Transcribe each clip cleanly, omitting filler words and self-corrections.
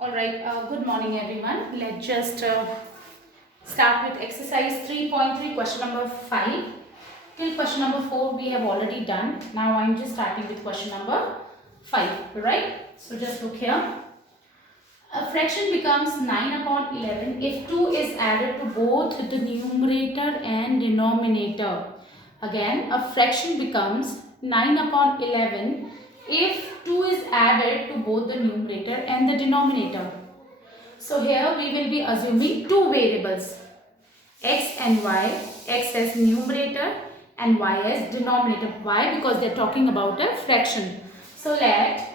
All right, good morning everyone. Let's just start with exercise 3.3, question number 5. Till question number 4 we have already done. Now I'm just starting with question number 5, right? So just look here. A fraction becomes 9 upon 11 if 2 is added to both the numerator and denominator. Again, a fraction becomes 9 upon 11 if 2 is added to both the numerator and the denominator. So here we will be assuming two variables, x and y, x as numerator and y as denominator. Why? Because they are talking about a fraction. So let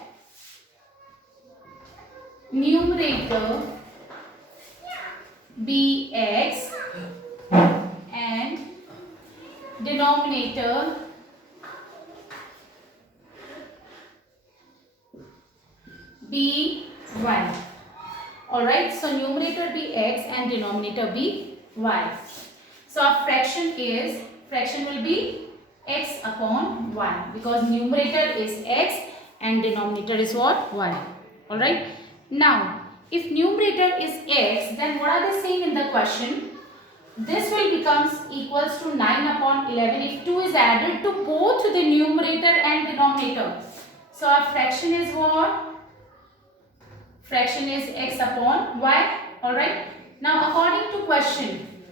numerator be x and denominator be y. Alright, so numerator be x and denominator be y. So our fraction will be x upon 1 because numerator is x and denominator is what? Y. Alright. Now, if numerator is x, then what are they saying in the question? This will becomes equals to 9 upon 11 if 2 is added to both the numerator and denominator. So our fraction is what? Fraction is x upon y. Alright. Now according to question,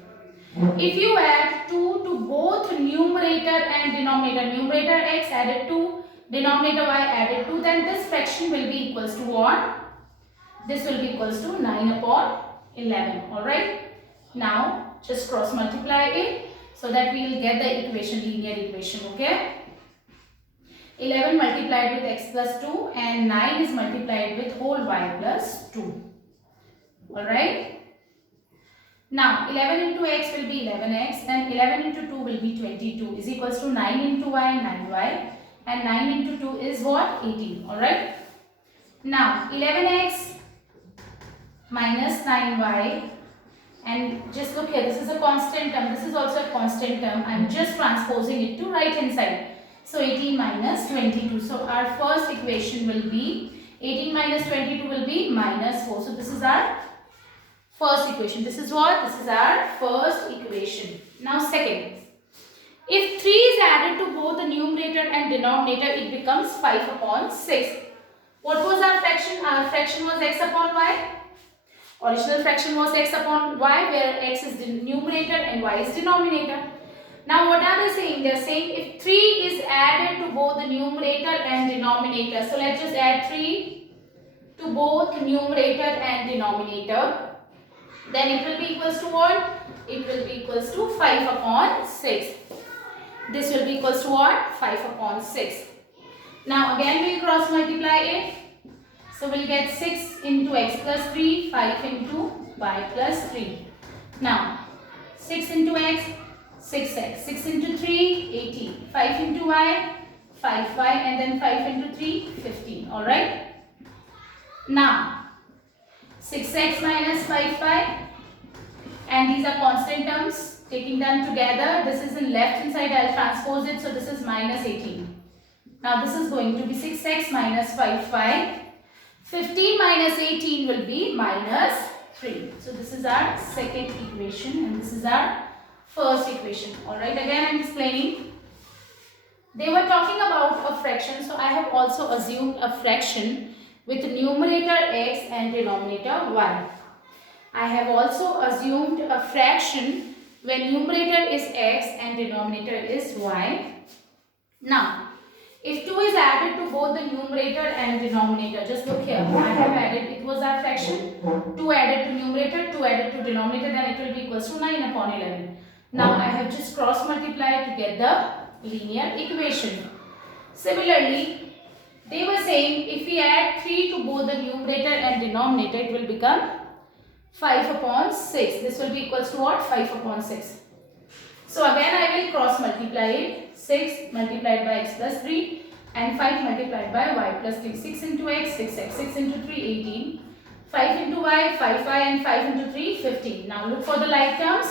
if you add 2 to both numerator and denominator, numerator x added 2, denominator y added 2, then this fraction will be equals to what? This will be equals to 9 upon 11. Alright. Now just cross multiply it so that we will get the equation, linear equation. Okay. 11 multiplied with x plus 2 and 9 is multiplied with whole y plus 2. Alright. Now 11 into x will be 11x and 11 into 2 will be 22 is equals to 9 into y, 9y, and 9 into 2 is what? 18. Alright. Now 11x minus 9y, and just look here, this is a constant term, this is also a constant term. I am just transposing it to right hand side. So 18 minus 22. So our first equation will be 18 minus 22 will be minus 4. So this is our first equation. This is what? This is our first equation. Now second. If 3 is added to both the numerator and denominator, it becomes 5 upon 6. What was our fraction? Our fraction was x upon y. Original fraction was x upon y, where x is the numerator and y is denominator. Now what are they saying? They are saying if 3 is added to both the numerator and denominator. So let's just add 3 to both numerator and denominator. Then it will be equals to what? It will be equals to 5 upon 6. This will be equals to what? 5 upon 6. Now again we will cross multiply it. So we'll get 6 into x plus 3, 5 into y plus 3. Now 6 into x, 6x, 6 into 3, 18, 5 into y, 5y, and then 5 into 3, 15. Alright. Now 6x minus 5y, and these are constant terms. Taking them together, this is in left hand side, I'll transpose it. So this is minus 18. Now this is going to be 6x minus 5y. 15 minus 18 will be minus 3. So this is our second equation and this is our first equation. Alright, again I am explaining. They were talking about a fraction, so I have also assumed a fraction with numerator x and denominator y. I have also assumed a fraction when numerator is x and denominator is y. Now, if 2 is added to both the numerator and denominator, just look here, I have added, it was our fraction, 2 added to numerator, 2 added to denominator, then it will be equals to 9 upon 11. Now I have just cross multiplied to get the linear equation. Similarly, they were saying if we add 3 to both the numerator and denominator, it will become 5 upon 6. This will be equals to what? 5 upon 6. So again I will cross multiply it. 6 multiplied by x plus 3 and 5 multiplied by y plus 3. 6 into x, 6x, 6 into 3, 18. 5 into y, 5y, and 5 into 3, 15. Now look for the like terms.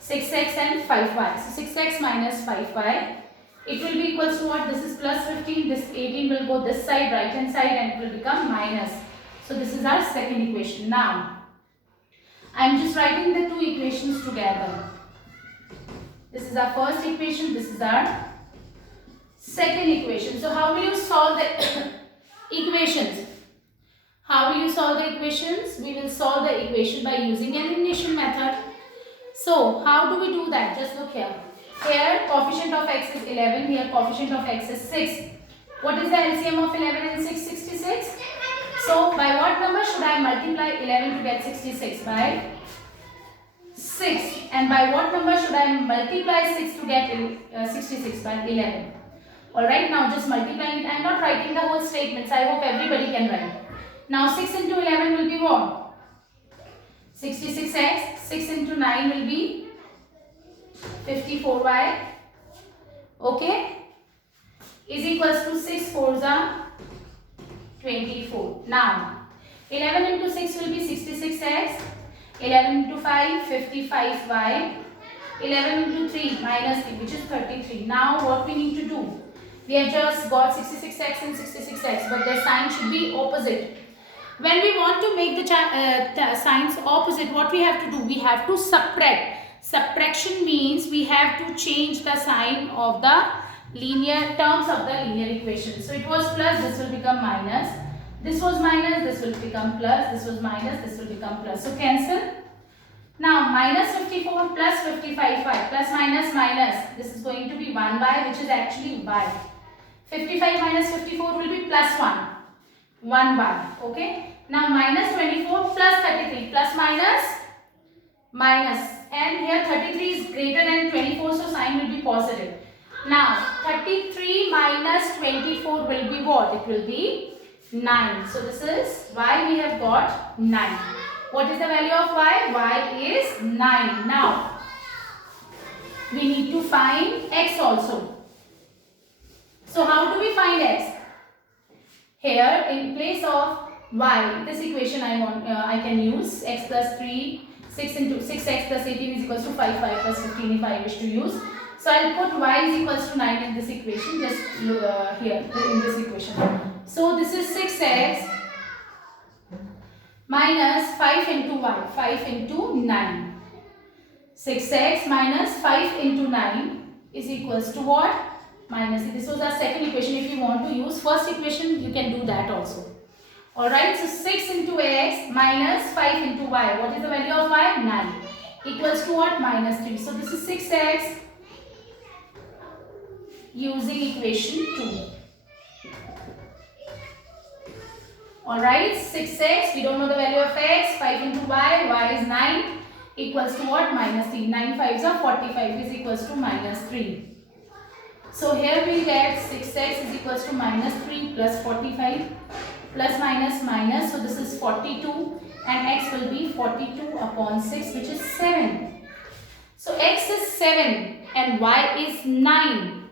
6x and 5y. So 6x minus 5y. It will be equals to what? This is plus 15. This 18 will go this side, right hand side, and it will become minus So this is our second equation. Now I am just writing the two equations together. This is our first equation, this is our second equation. So how will you solve the equations? How will you solve the equations? We will solve the equation by using elimination method. So how do we do that? Just look here. Here coefficient of x is 11, here coefficient of x is 6. What is the LCM of 11 and 6? 66. So by what number should I multiply 11 to get 66? By 6. And by what number should I multiply 6 to get 66? By 11. Alright, now just multiplying it. I am not writing the whole statements. I hope everybody can write. Now 6 into 11 will be what? 66x. 6 into 9 will be 54y. Okay. Is equals to 6 4s are 24. Now 11 into 6 will be 66x. 11 into 5 55y. 11 into 3 minus 3, which is 33. Now what we need to do? We have just got 66x and 66x, but their sign should be opposite. When we want to make the signs opposite, what we have to do? We have to subtract. Subtraction means we have to change the sign of the linear terms of the linear equation. So it was plus, this will become minus. This was minus, this will become plus. This was minus, this will become plus. So cancel. Now minus 54 plus 55y plus minus minus. This is going to be 1y, which is actually y. 55 minus 54 will be plus 1. 1y. Okay. Now minus 24 plus 33 plus minus minus. And here 33 is greater than 24, so sign will be positive. Now 33 minus 24 will be what? It will be 9. So this is why we have got 9. What is the value of y? Y is 9. Now we need to find x also. So how do we find x? Here in place of y, this equation I can use x plus 3, 6 into 6x plus 18 is equals to 5, 5 plus 15 if I wish to use. So I'll put y is equals to 9 in this equation, just here in this equation. So this is 6x minus 5 into y, 5 into 9. 6x minus 5 into 9 is equals to what? Minus. This was our second equation. If you want to use first equation, you can do that also. Alright, so 6 into x minus 5 into y. What is the value of y? 9. Equals to what? Minus 3. So this is 6x using equation 2. Alright, 6x, we don't know the value of x. 5 into y, y is 9. Equals to what? Minus 3. 9 5s are 45 is equals to minus 3. So here we get 6x is equals to minus 3 plus 45 plus minus minus. So this is 42 and x will be 42 upon 6, which is 7. So x is 7 and y is 9.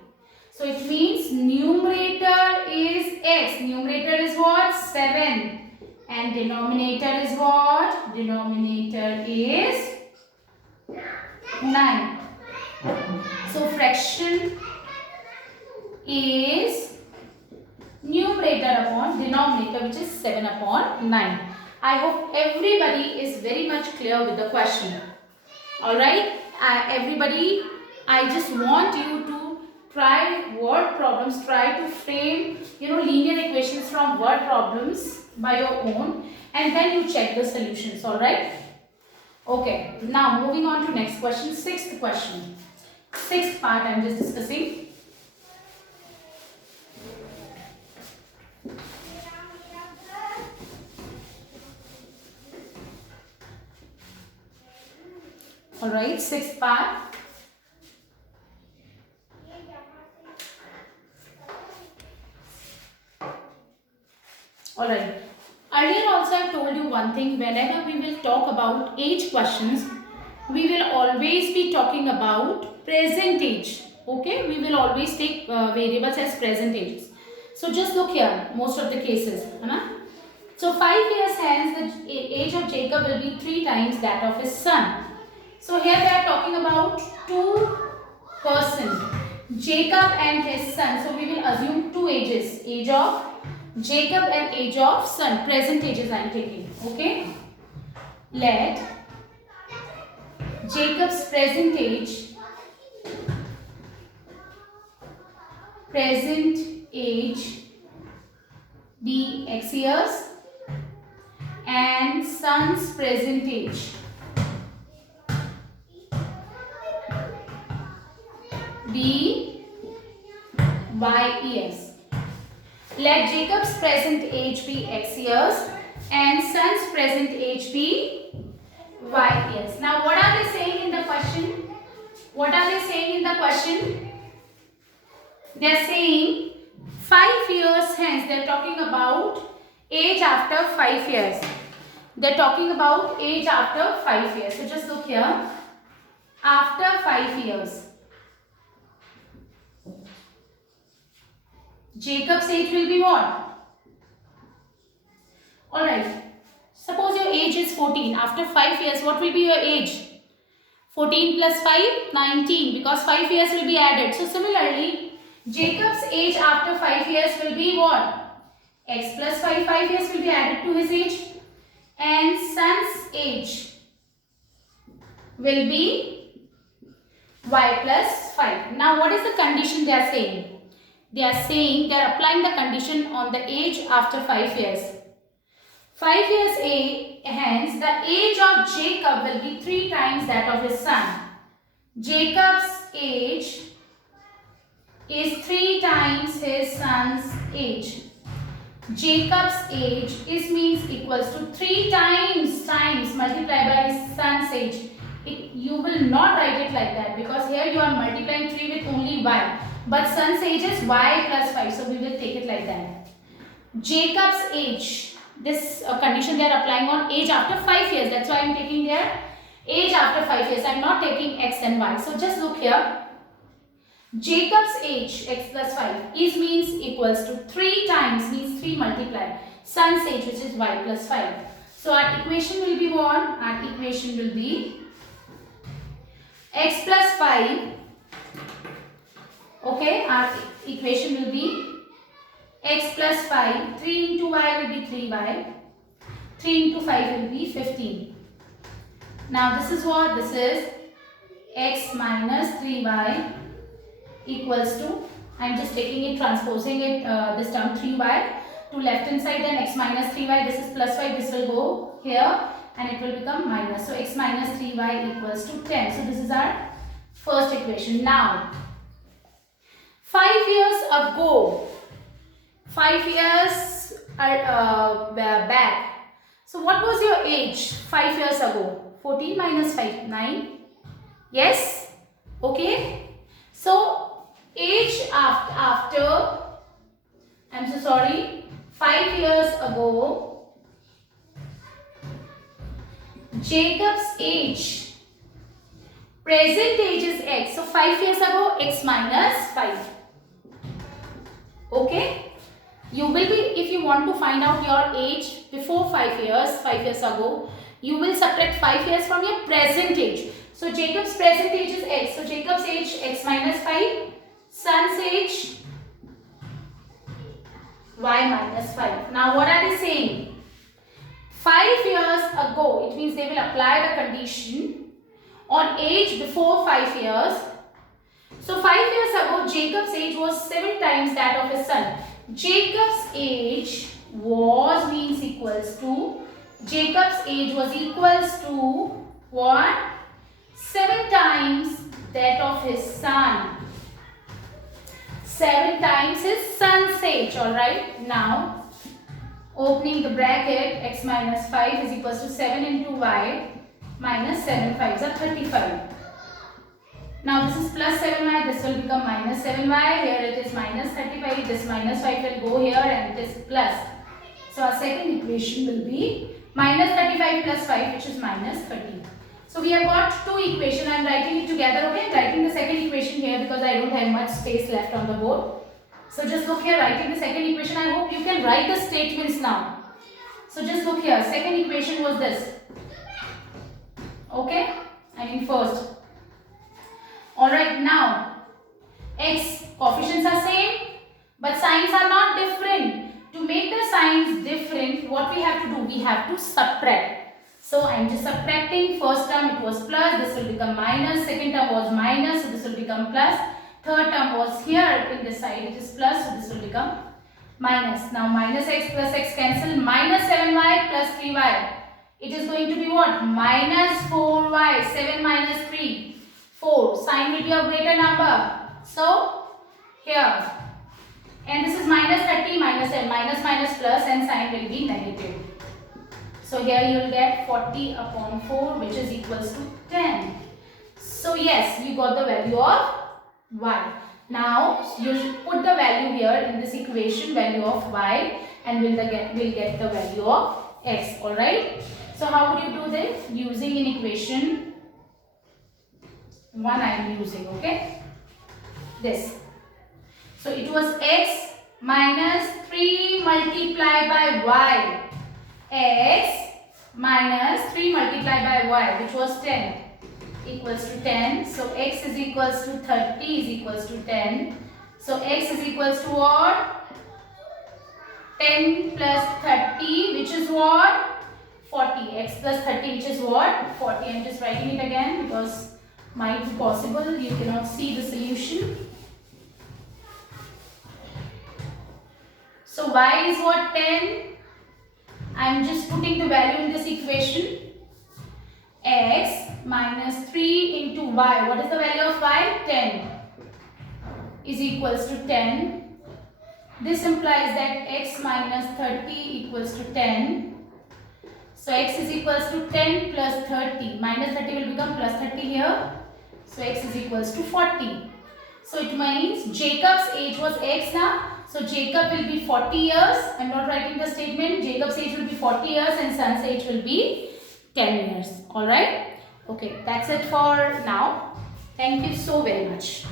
So it means numerator is x. Numerator is what? 7. And denominator is what? Denominator is 9. So fraction is numerator upon denominator, which is 7 upon 9. I hope everybody is very much clear with the question. Alright, everybody, I just want you to try word problems, try to frame linear equations from word problems by your own, and then you check the solutions. Alright. Okay, now moving on to next question, sixth question. Sixth part I am just discussing. Alright, sixth part. Alright, earlier also I told you one thing, whenever we will talk about age questions, we will always be talking about present age. Okay, we will always take variables as present ages. So just look here, most of the cases. So 5 years hence, the age of Jacob will be 3 times that of his son. So here we are talking about two persons, Jacob and his son. So we will assume two ages, age of Jacob and age of son. Present ages I am taking. Okay. Let Jacob's present age be x years and son's present age be y years. Let Jacob's present age be x years and son's present age be y years. Now what are they saying in the question? What are they saying in the question? They are saying 5 years hence. They are talking about age after 5 years. They are talking about age after 5 years. So just look here. After 5 years, Jacob's age will be what? Alright. Suppose your age is 14. After 5 years, what will be your age? 14 plus 5, 19. Because 5 years will be added. So similarly, Jacob's age after 5 years will be what? X plus 5. 5 years will be added to his age. And son's age will be y plus 5. Now what is the condition they are saying? They are saying they are applying the condition on the age after 5 years. 5 years hence the age of Jacob will be 3 times that of his son. Jacob's age is 3 times his son's age. Jacob's age is means equals to 3 times multiplied by his son's age. You will not write it like that because here you are multiplying 3 with only y. But son's age is y plus 5. So we will take it like that. Jacob's age. This condition they are applying on age after 5 years. That's why I am taking their age after 5 years. I am not taking x and y. So just look here. Jacob's age x plus 5 is means equals to 3 times means 3 multiplied son's age which is y plus 5. So our equation will be what? Our equation will be x plus 5. Okay, our equation will be x plus 5. 3 into y will be 3y. 3 into 5 will be 15. Now this is what? This is x minus 3y equals to, I am just taking it, transposing it, this term 3y to left hand side, then x minus 3y, this is plus 5, this will go here and it will become minus. So x minus 3y equals to 10. So this is our first equation. Now 5 years ago, 5 years back, so what was your age 5 years ago? 14 minus 5, 9. Yes? Okay. So age after, I'm so sorry, 5 years ago, Jacob's age, present age is x. So 5 years ago, x minus 5. Okay. You will be, if you want to find out your age before 5 years ago, you will subtract 5 years from your present age. So Jacob's present age is x. So Jacob's age x minus 5. Son's age y minus 5. Now what are they saying? 5 years ago, it means they will apply the condition on age before 5 years. So 5 years ago, Jacob's age was 7 times that of his son. Jacob's age was means equals to, Jacob's age was equals to what? 7 times that of his son. 7 times his son's age. Alright. Now, opening the bracket, x minus 5 is equals to 7 into y minus 7 5s are 35. Now this is plus 7y, this will become minus 7y, here it is minus 35, this minus 5 will go here and it is plus. So our second equation will be minus 35 plus 5 which is minus 30. So we have got two equations. I am writing it together. Okay, I am writing the second equation here because I don't have much space left on the board. So just look here, writing the second equation. I hope you can write the statements now. So just look here, second equation was this. Okay, I mean first. Alright, now x coefficients are same but signs are not different. To make the signs different, what we have to do? We have to subtract. So I am just subtracting. First term it was plus, this will become minus. Second term was minus, so this will become plus. Third term was here in this side, it is plus, so this will become minus. Now minus x plus x cancel. Minus 7y plus 3y. It is going to be what? Minus 4y. 7 minus 3. 4. Sign will be a greater number. So here. And this is minus 30 minus 7. Minus plus and sign will be negative. So here you will get 40 upon 4 which is equals to 10. So yes, you got the value of y. Now you put the value here in this equation, value of y, and we'll get the value of x. Alright. So how would you do this? Using in equation 1 I am using. Okay. This. So it was x minus 3 multiplied by y. X minus 3 multiplied by y, which was 10, equals to 10. So x is equals to 30 is equals to 10. So x is equals to what? 10 plus 30, which is what? 40. X plus 30, which is what? 40. I am just writing it again because might be possible you cannot see the solution. So y is what? 10. I am just putting the value in this equation. X minus 3 into y. What is the value of y? 10 is equals to 10. This implies that x minus 30 equals to 10. So x is equals to 10 plus 30. Minus 30 will become plus 30 here. So x is equals to 40. So it means Jacob's age was x now. So Jacob will be 40 years. I am not writing the statement. Jacob's age will be 40 years and son's age will be 10 years. Alright. Okay. That's it for now. Thank you so very much.